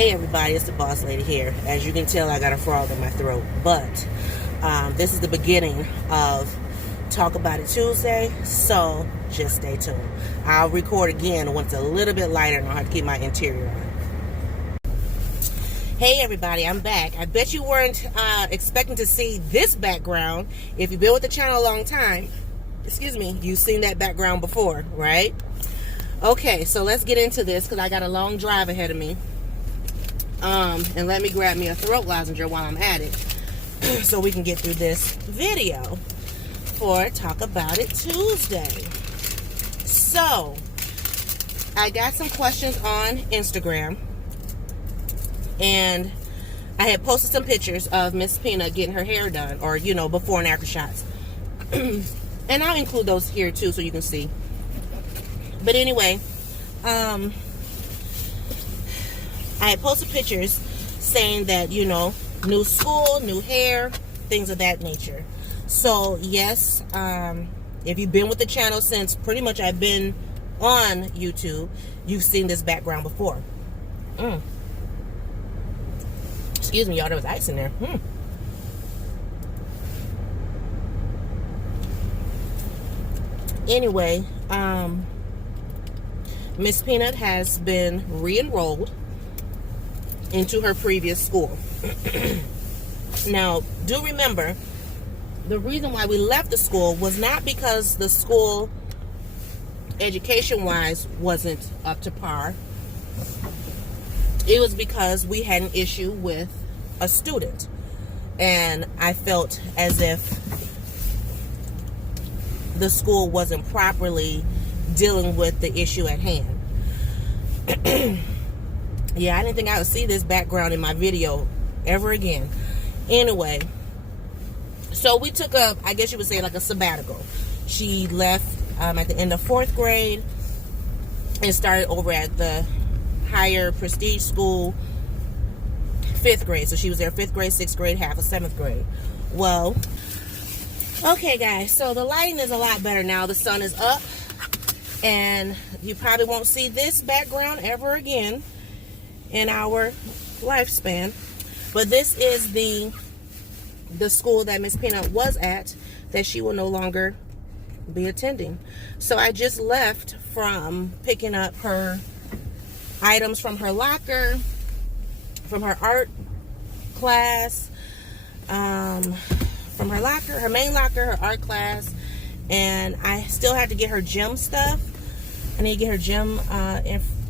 Hey everybody, it's the boss lady here. As you can tell, I got a frog in my throat, but this is the beginning of Talk About It Tuesday, so just stay tuned. I'll record again when it's a little bit lighter and I'll have to keep my interior on. Hey everybody, I'm back. I bet you weren't expecting to see this background. If you've been with the channel a long time, you've seen that background before, right? Okay, so let's get into this because I got a long drive ahead of me. And let me grab me a throat lounger while I'm at it so we can get through this video for Talk About It Tuesday. So, I got some questions on Instagram, and I had posted some pictures of Miss Peanut getting her hair done, or, you know, before and after shots. And I'll include those here too so you can see. But anyway, I had posted pictures saying that, you know, new school, new hair, things of that nature. So, yes, if you've been with the channel since pretty much I've been on YouTube, you've seen this background before. Excuse me, y'all, there was ice in there. Anyway, Miss Peanut has been re-enrolled into her previous school. Now, do remember, the reason why we left the school was not because the school, education-wise, wasn't up to par. It was because we had an issue with a student. And I felt as if the school wasn't properly dealing with the issue at hand. Yeah, I didn't think I would see this background in my video ever again. Anyway, so we took a, I guess you would say, like a sabbatical. She left at the end of 4th grade and started over at the higher prestige school 5th grade. So she was there 5th grade, 6th grade, half of 7th grade. Well, okay guys, so the lighting is a lot better now. The sun is up and you probably won't see this background ever again in our lifespan. But this is the school that Miss Peanut was at that she will no longer be attending. So I just left from picking up her items from her locker, from her art class, from her locker, her main locker, her art class, and I still have to get her gym stuff. I need to get her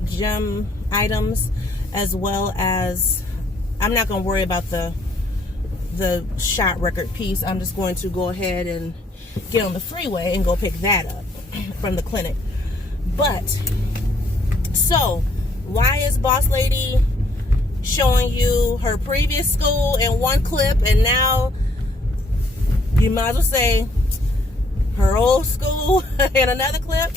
gym items, as well as, I'm not going to worry about the shot record piece. I'm just going to go ahead and get on the freeway and go pick that up from the clinic. But, so, why is Boss Lady showing you her previous school in one clip, and now you might as well say her old school in another clip?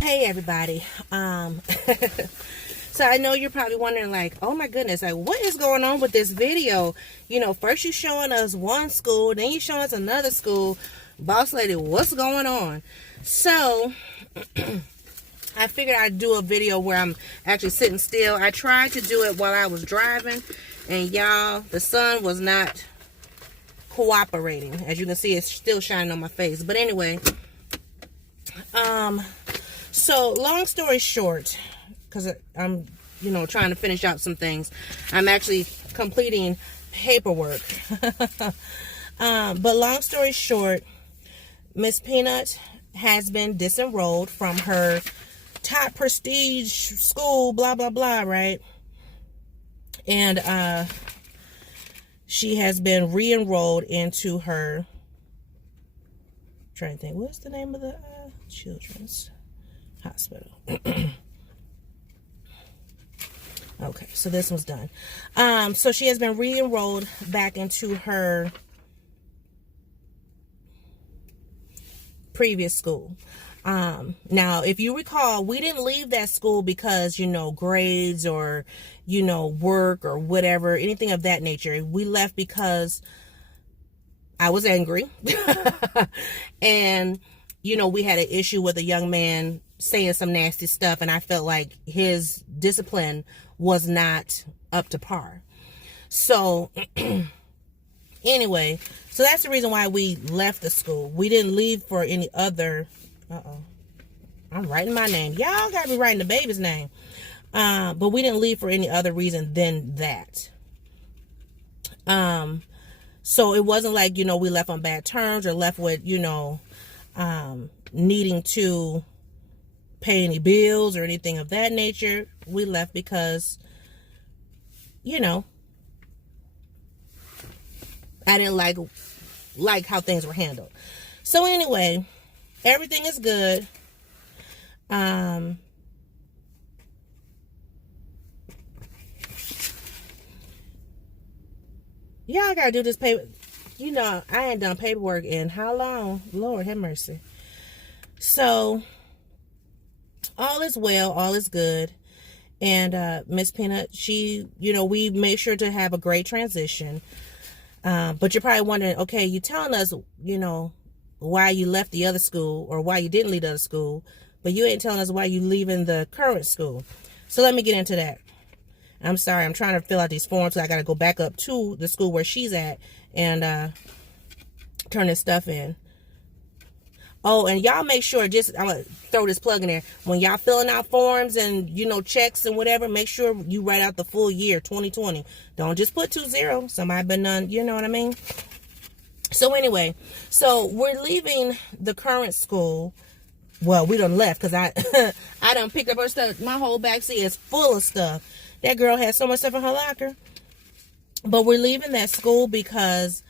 Hey everybody, so I know you're probably wondering, like, oh my goodness, like, what is going on with this video? You know, first you're showing us one school, then you're showing us another school. Boss Lady, what's going on? So, I figured I'd do a video where I'm actually sitting still. I tried to do it while I was driving, and y'all, the sun was not cooperating. As you can see, it's still shining on my face. But anyway, so long story short, because I'm, you know, trying to finish out some things, I'm actually completing paperwork. But long story short, Miss Peanut has been disenrolled from her top prestige school, blah, blah, blah, right? And she has been re-enrolled into her, trying to think, what's the name of the children's hospital? Okay, so this one's done. So she has been re-enrolled back into her previous school. Now, if you recall, we didn't leave that school because, you know, grades or, you know, work or whatever, anything of that nature. We left because I was angry. And, you know, we had an issue with a young man saying some nasty stuff, and I felt like his discipline was not up to par. So anyway, so that's the reason why we left the school. We didn't leave for any other, I'm writing my name. Y'all gotta be writing the baby's name. But we didn't leave for any other reason than that. So it wasn't like, we left on bad terms or left with, needing to pay any bills or anything of that nature. We left because, I didn't like how things were handled. So anyway, everything is good. Y'all gotta do this paper. I ain't done paperwork in how long? Lord have mercy. So all is well, all is good. And Miss Peanut, she, we made sure to have a great transition. But you're probably wondering, okay, you telling us, why you left the other school or why you didn't leave the other school, but you ain't telling us why you leaving the current school. So let me get into that. I'm sorry, I'm trying to fill out these forms, so I got to go back up to the school where she's at and turn this stuff in. Oh, and y'all make sure, I'm going to throw this plug in there. When y'all filling out forms and, checks and whatever, make sure you write out the full year, 2020. Don't just put 20. Somebody been done, you know what I mean? So anyway, so we're leaving the current school. Well, we done left because I done picked up her stuff. My whole backseat is full of stuff. That girl had so much stuff in her locker. But we're leaving that school because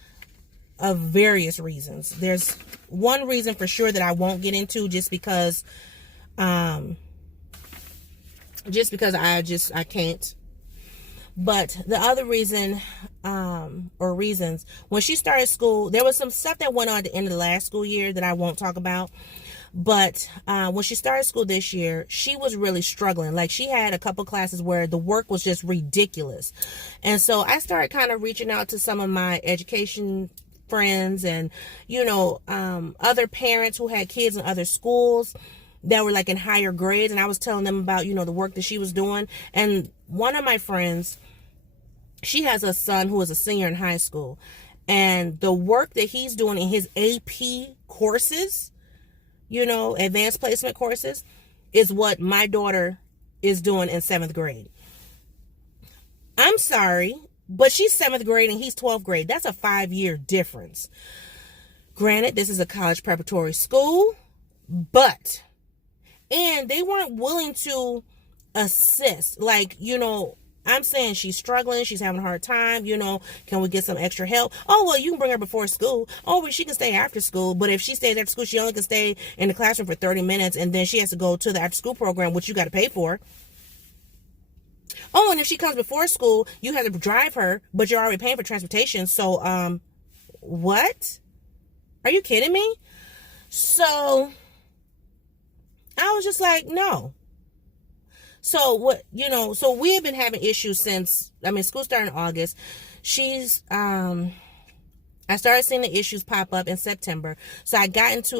of various reasons. There's one reason for sure that I won't get into just because I can't. But the other reason, or reasons, when she started school, there was some stuff that went on at the end of the last school year that I won't talk about. But when she started school this year, she was really struggling. Like, she had a couple classes where the work was just ridiculous. And so I started kind of reaching out to some of my education friends and, other parents who had kids in other schools that were like in higher grades. And I was telling them about, the work that she was doing. And one of my friends, she has a son who is a senior in high school. And the work that he's doing in his AP courses, advanced placement courses, is what my daughter is doing in 7th grade. I'm sorry, but she's 7th grade and he's 12th grade. That's a 5-year difference. Granted, this is a college preparatory school, and they weren't willing to assist. Like, I'm saying she's struggling. She's having a hard time. Can we get some extra help? Oh, well, you can bring her before school. Oh, well, she can stay after school. But if she stays after school, she only can stay in the classroom for 30 minutes. And then she has to go to the after school program, which you got to pay for. Oh, and if she comes before school, you have to drive her, but you're already paying for transportation. So, what? Are you kidding me? So I was just like, no. So what, so we have been having issues since, school started in August. I started seeing the issues pop up in September. So I got in touch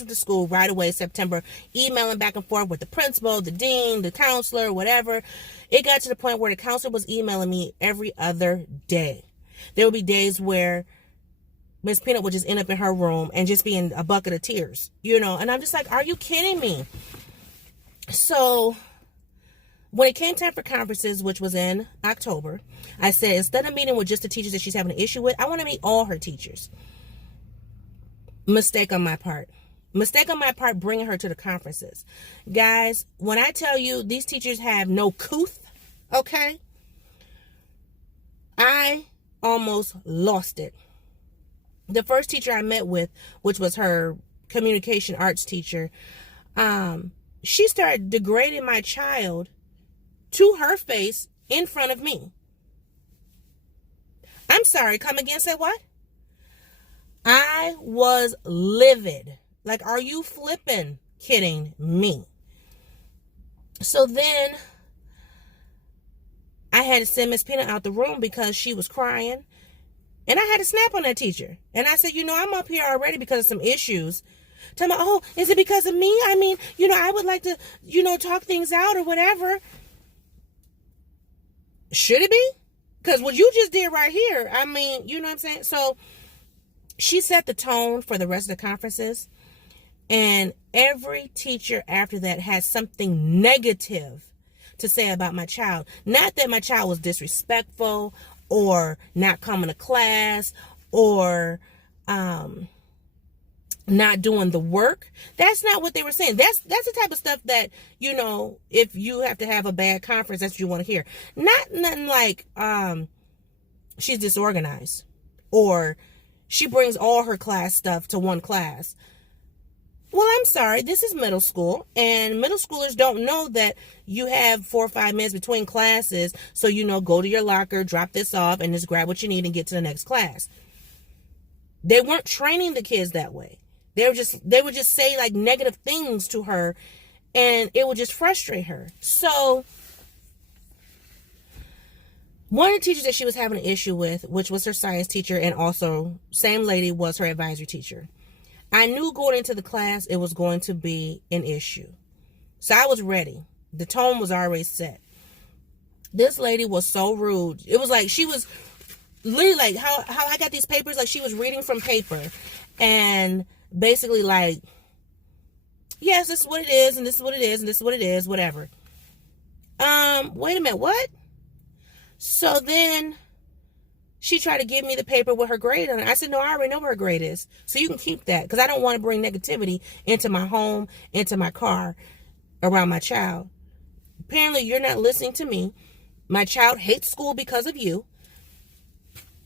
with the school right away, September, emailing back and forth with the principal, the dean, the counselor, whatever. It got to the point where the counselor was emailing me every other day. There would be days where Miss Peanut would just end up in her room and just be in a bucket of tears, and I'm just like, are you kidding me? So when it came time for conferences, which was in October, I said, instead of meeting with just the teachers that she's having an issue with, I want to meet all her teachers. Mistake on my part bringing her to the conferences. Guys, when I tell you these teachers have no couth, okay, I almost lost it. The first teacher I met with, which was her communication arts teacher, she started degrading my child to her face in front of me. I'm sorry, come again, say what? I was livid. Like, are you flipping kidding me? So then I had to send Miss Peanut out the room because she was crying. And I had to snap on that teacher. And I said, I'm up here already because of some issues. Tell me, oh, is it because of me? I would like to, talk things out or whatever. Should it be? Because what you just did right here, I mean, you know what I'm saying? So she set the tone for the rest of the conferences. And every teacher after that had something negative to say about my child. Not that my child was disrespectful or not coming to class or not doing the work. That's not what they were saying. That's the type of stuff that, you know, if you have to have a bad conference, that's what you want to hear. Nothing like she's disorganized or she brings all her class stuff to one class. Well, I'm sorry, this is middle school, and middle schoolers don't know that you have 4 or 5 minutes between classes, so, you know, go to your locker, drop this off, and just grab what you need and get to the next class. They weren't training the kids that way. They would just say, like, negative things to her, and it would just frustrate her. So one of the teachers that she was having an issue with, which was her science teacher, and also, same lady was her advisory teacher. I knew going into the class it was going to be an issue. So I was ready. The tone was already set. This lady was so rude. It was like she was literally like how I got these papers, like she was reading from paper and basically like, yes, this is what it is, and this is what it is, and this is what it is, whatever. Wait a minute, what? So then she tried to give me the paper with her grade on it. I said, no, I already know what her grade is. So you can keep that because I don't want to bring negativity into my home, into my car, around my child. Apparently, you're not listening to me. My child hates school because of you.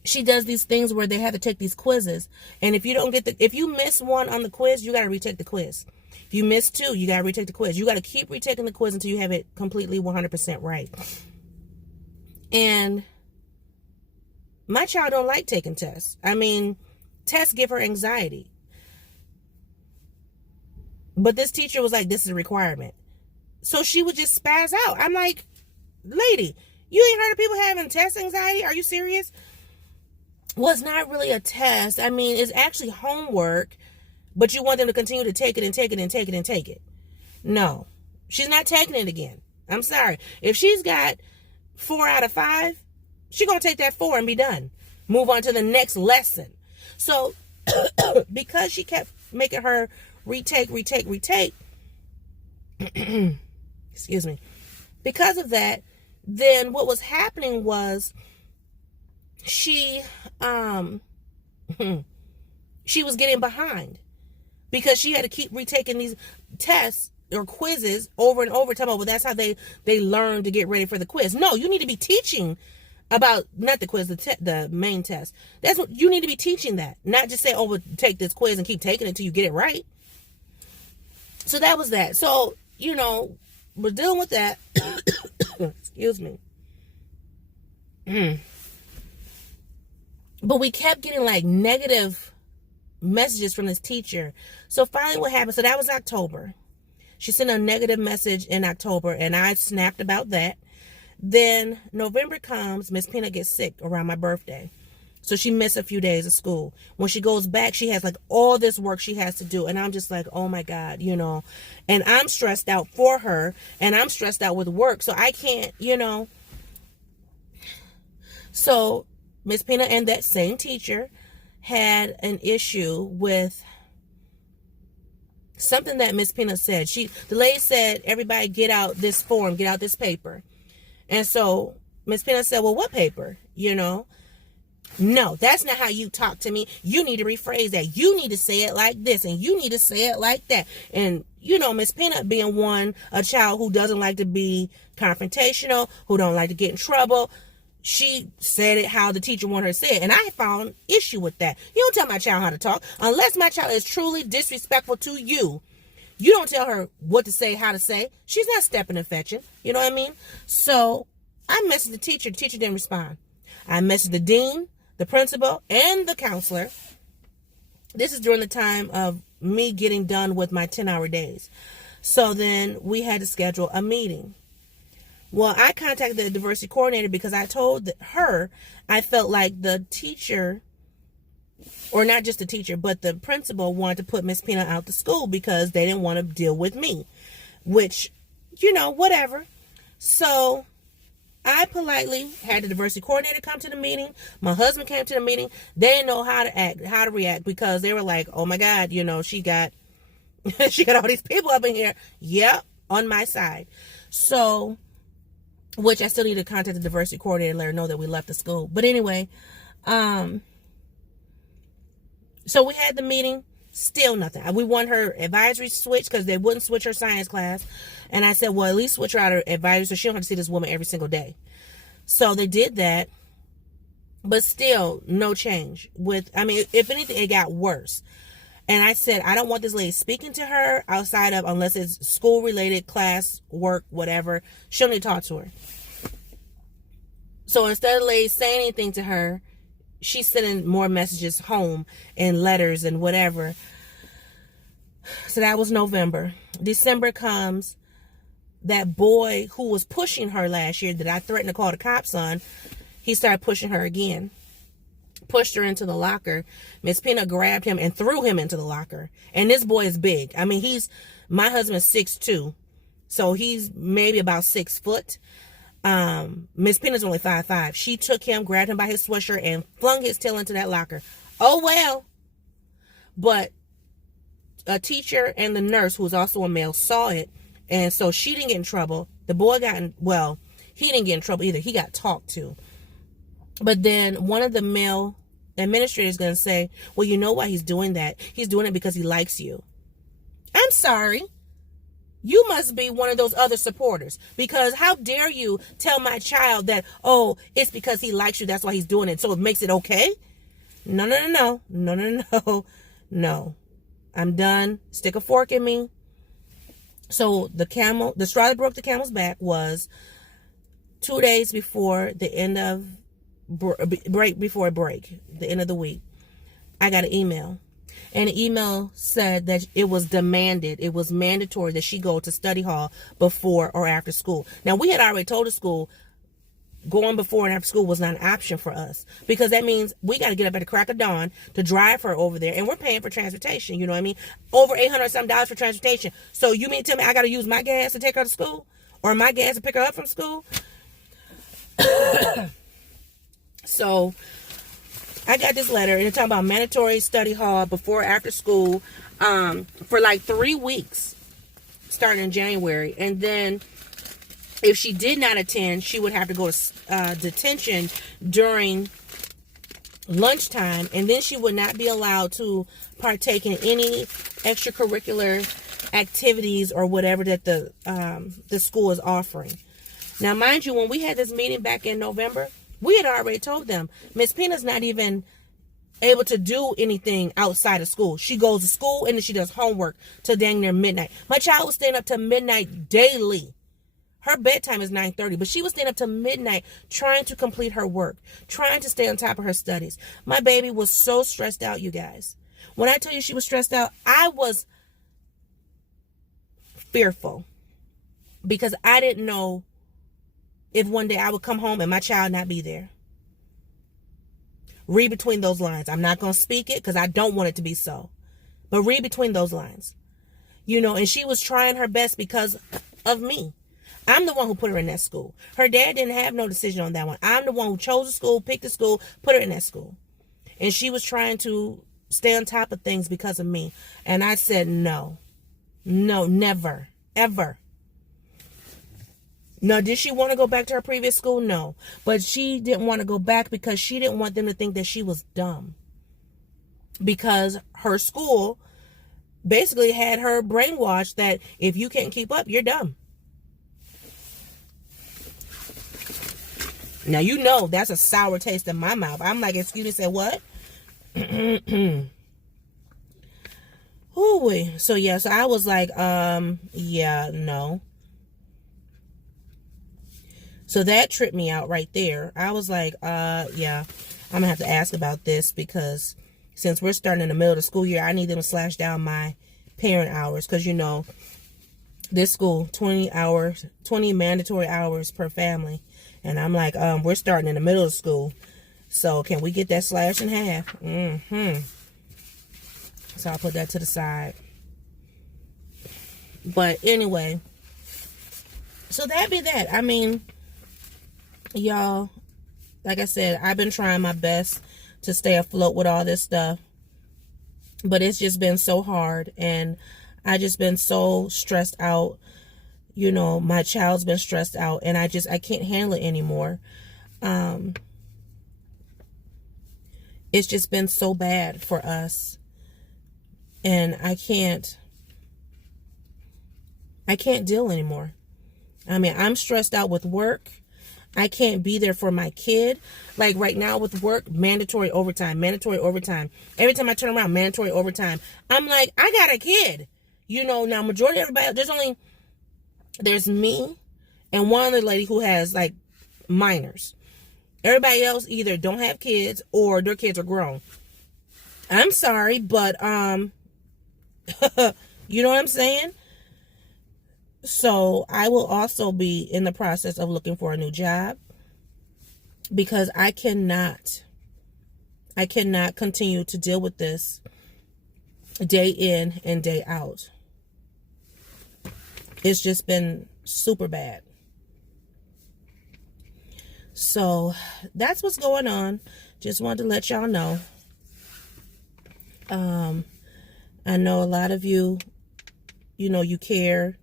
She does these things where they have to take these quizzes. And if you miss one on the quiz, you got to retake the quiz. If you miss 2, you got to retake the quiz. You got to keep retaking the quiz until you have it completely 100% right. And my child don't like taking tests. I mean, tests give her anxiety. But this teacher was like, this is a requirement. So she would just spaz out. I'm like, lady, you ain't heard of people having test anxiety? Are you serious? Well, it's not really a test. I mean, it's actually homework, but you want them to continue to take it and take it and take it and take it. No, she's not taking it again. I'm sorry. If she's got 4 out of 5, she's going to take that 4 and be done. Move on to the next lesson. So, because she kept making her retake, excuse me. Because of that, then what was happening was she was getting behind because she had to keep retaking these tests or quizzes over and over. Talking about, well, that's how they learn to get ready for the quiz. No, you need to be teaching about, not the quiz, the main test. That's what you need to be teaching, that, not just say, oh, well, take this quiz and keep taking it until you get it right. So that was that. So, you know, we're dealing with that. Excuse me. But we kept getting like negative messages from this teacher. So finally what happened, so that was October. She sent a negative message in October, and I snapped about that. Then November comes, Miss Peanut gets sick around my birthday. So she missed a few days of school. When she goes back, she has like all this work she has to do. And I'm just like, oh my God, you know. And I'm stressed out for her, and I'm stressed out with work. So I can't, you know. So Miss Peanut and that same teacher had an issue with something that Miss Peanut said. The lady said, everybody get out this form, get out this paper. And so Miss Peanut said, well, what paper? You know? No, that's not how you talk to me. You need to rephrase that. You need to say it like this, and you need to say it like that. And, you know, Miss Peanut being a child who doesn't like to be confrontational, who don't like to get in trouble, she said it how the teacher wanted her to say it. And I found issue with that. You don't tell my child how to talk. Unless my child is truly disrespectful to you, you don't tell her what to say, how to say. She's not stepping and fetching. You know what I mean? So I messaged the teacher. The teacher didn't respond. I messaged the dean, the principal, and the counselor. This is during the time of me getting done with my 10-hour days. So then we had to schedule a meeting. Well, I contacted the diversity coordinator because I told her I felt like the teacher, or not just the teacher, but the principal wanted to put Miss Peanut out the school because they didn't want to deal with me, which, you know, whatever. So I politely had the diversity coordinator come to the meeting. My husband came to the meeting. They didn't know how to act, how to react, because they were like, oh my God, you know, she got she got all these people up in here. Yep, on my side. So, which I still need to contact the diversity coordinator and let her know that we left the school. But anyway, so we had the meeting. Still nothing. We want her advisory switch because they wouldn't switch her science class. And I said, well, at least switch her out of advisory so she don't have to see this woman every single day. So they did that. But still, no change. If anything, it got worse. And I said, I don't want this lady speaking to her outside of, unless it's school-related, class, work, whatever. She'll need to talk to her. So instead of the lady saying anything to her, she's sending more messages home and letters and whatever. So that was November. December comes. That boy who was pushing her last year that I threatened to call the cops on, he started pushing her again. Pushed her into the locker. Miss Pina grabbed him and threw him into the locker. And this boy is big. I mean, my husband's 6'2". So he's maybe about 6 foot. Miss Pina's only 5'5". She took him, grabbed him by his sweatshirt, and flung his tail into that locker. Oh, well. But a teacher and the nurse, who was also a male, saw it. And so she didn't get in trouble. The boy he didn't get in trouble either. He got talked to. But then one of the male administrators is going to say, well, you know why he's doing that? He's doing it because he likes you. I'm sorry. You must be one of those other supporters, because how dare you tell my child that, oh, it's because he likes you, that's why he's doing it, so it makes it okay? No. I'm done. Stick a fork in me. So the straw that broke the camel's back was 2 days before the end of break, the end of the week. I got an email. And the email said that it was demanded, it was mandatory that she go to study hall before or after school. Now, we had already told the school going before and after school was not an option for us, because that means we got to get up at the crack of dawn to drive her over there, and we're paying for transportation. You know what I mean? Over $800 some for transportation. So you mean to tell me I got to use my gas to take her to school, or my gas to pick her up from school? So I got this letter, and it's talking about mandatory study hall before or after school for like 3 weeks, starting in January. And then if she did not attend, she would have to go to detention during lunchtime, and then she would not be allowed to partake in any extracurricular activities or whatever that the school is offering. Now, mind you, when we had this meeting back in November, we had already told them, Miss Pina's not even able to do anything outside of school. She goes to school and then she does homework till dang near midnight. My child was staying up till midnight daily. Her bedtime is 9:30, but she was staying up till midnight trying to complete her work, trying to stay on top of her studies. My baby was so stressed out, you guys. When I tell you she was stressed out, I was fearful, because I didn't know if one day I would come home and my child not be there. Read between those lines. I'm not going to speak it because I don't want it to be so. But read between those lines. You know, and she was trying her best because of me. I'm the one who put her in that school. Her dad didn't have no decision on that one. I'm the one who chose the school, picked the school, put her in that school. And she was trying to stay on top of things because of me. And I said, no, never, ever. Now, did she want to go back to her previous school? No. But she didn't want to go back because she didn't want them to think that she was dumb. Because her school basically had her brainwashed that if you can't keep up, you're dumb. Now, you know that's a sour taste in my mouth. I'm like, excuse me, say what? Ooh-wee. So, yeah, so I was like, yeah, no. So that tripped me out right there. I was like, yeah, I'm going to have to ask about this, because since we're starting in the middle of the school year, I need them to slash down my parent hours, because, you know, this school, 20 mandatory hours per family. And I'm like, we're starting in the middle of school. So can we get that slashed in half? So I'll put that to the side. But anyway, so that be that. I mean, y'all, like I said, I've been trying my best to stay afloat with all this stuff, but it's just been so hard, and I just been so stressed out. You know, my child's been stressed out, and I can't handle it anymore. It's just been so bad for us, and I can't deal anymore. I mean, I'm stressed out with work. I can't be there for my kid. Like right now with work, mandatory overtime. Every time I turn around, mandatory overtime. I'm like, I got a kid. You know, now majority of everybody, there's me and one other lady who has like minors. Everybody else either don't have kids or their kids are grown. I'm sorry, but you know what I'm saying? So I will also be in the process of looking for a new job, because I cannot continue to deal with this day in and day out. It's just been super bad. So that's what's going on. Just wanted to let y'all know. I know a lot of you, you care,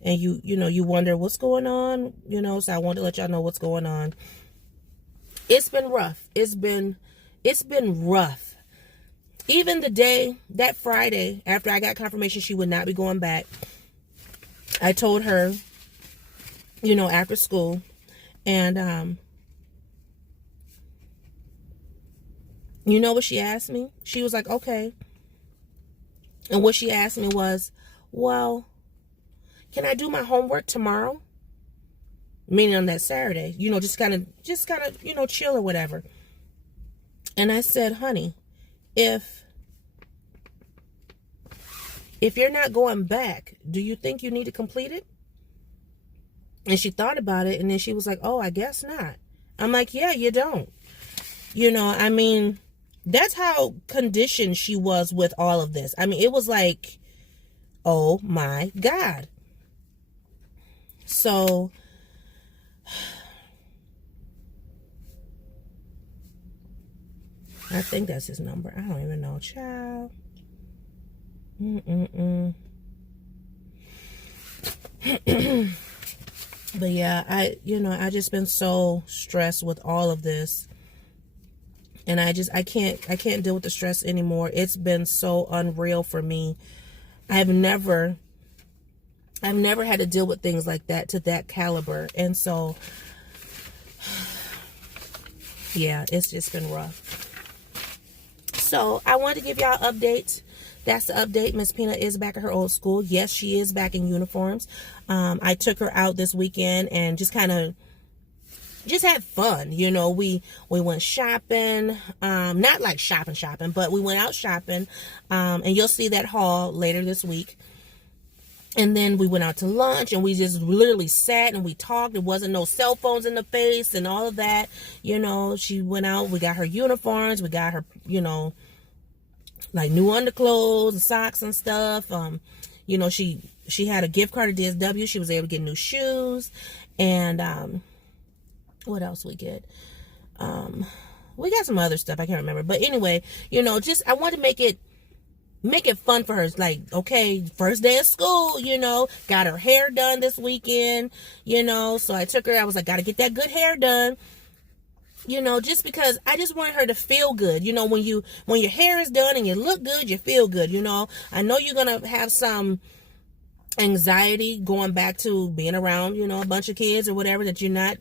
and you wonder what's going on, so I wanted to let y'all know what's going on. It's been rough. It's been rough. Even that Friday, after I got confirmation she would not be going back, I told her, after school, and you know what she asked me? She was like, okay. And what she asked me was, well, can I do my homework tomorrow? Meaning on that Saturday, just kind of, chill or whatever. And I said, honey, if you're not going back, do you think you need to complete it? And she thought about it, and then she was like, oh, I guess not. I'm like, yeah, you don't. I mean, that's how conditioned she was with all of this. I mean, it was like, oh my God. So I think that's his number. I don't even know, child. But yeah, I just been so stressed with all of this, and I can't deal with the stress anymore. It's been so unreal for me. I've never had to deal with things like that to that caliber, and so yeah, it's just been rough. So I wanted to give y'all an update. That's the update. Miss Peanut is back at her old school. Yes, she is back in uniforms. I took her out this weekend and just had fun. We went shopping. Not like shopping, but we went out shopping. And you'll see that haul later this week. And then we went out to lunch, and we just literally sat and we talked. There wasn't no cell phones in the face and all of that. She went out. We got her uniforms. We got her, like new underclothes and socks and stuff. She had a gift card to DSW. She was able to get new shoes. And what else we get? We got some other stuff. I can't remember. But anyway, I want to make it fun for her. Like, okay, first day of school, got her hair done this weekend, so I took her. I was like, gotta get that good hair done, just because I just wanted her to feel good. When your hair is done and you look good, you feel good. I know you're gonna have some anxiety going back to being around, a bunch of kids or whatever that you're not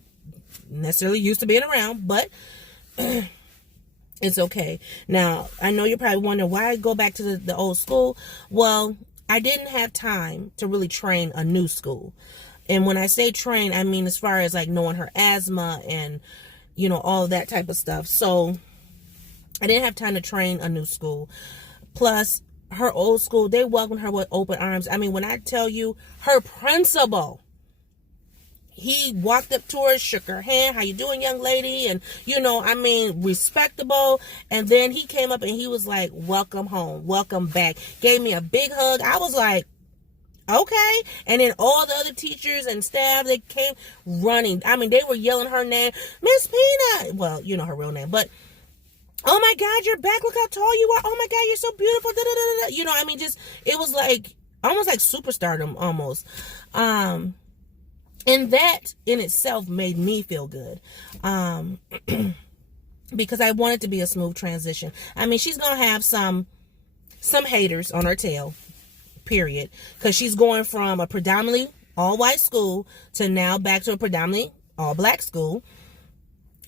necessarily used to being around, but it's okay. Now, I know you're probably wondering why I go back to the old school. Well, I didn't have time to really train a new school. And when I say train, I mean as far as like knowing her asthma and, all of that type of stuff. So I didn't have time to train a new school. Plus, her old school, they welcomed her with open arms. I mean, when I tell you, her principal, he walked up to her, shook her hand. How you doing, young lady? And, respectable. And then he came up and he was like, welcome home. Welcome back. Gave me a big hug. I was like, Okay. And then all the other teachers and staff, they came running. I mean, they were yelling her name, Miss Peanut. Well, you know her real name, but oh my God, you're back. Look how tall you are. Oh my God, you're so beautiful. Da, da, da, da. You know, I mean, just, it was like, almost like superstardom almost. And that in itself made me feel good. Because I want it to be a smooth transition. I mean, she's going to have some haters on her tail, period. Because she's going from a predominantly all-white school to now back to a predominantly all-black school.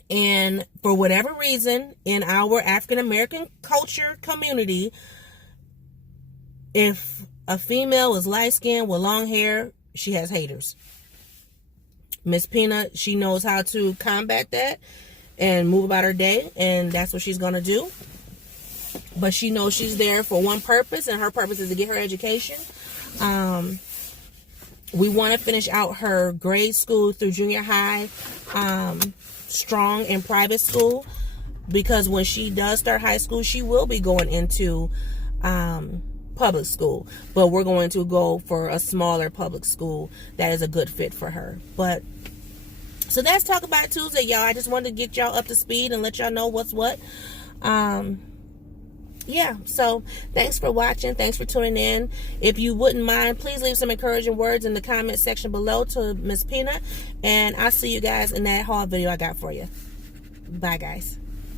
And for whatever reason, in our African-American culture community, if a female is light-skinned with long hair, she has haters. Miss Peanut, she knows how to combat that and move about her day, and that's what she's going to do. But she knows she's there for one purpose, and her purpose is to get her education. We want to finish out her grade school through junior high strong in private school, because when she does start high school, she will be going into public school, but we're going to go for a smaller public school that is a good fit for her. But so that's Talk About It Tuesday, y'all. I just wanted to get y'all up to speed and let y'all know what's what. Yeah, so thanks for watching. Thanks for tuning in. If you wouldn't mind, please leave some encouraging words in the comment section below to Miss Peanut. And I'll see you guys in that haul video I got for you. Bye, guys.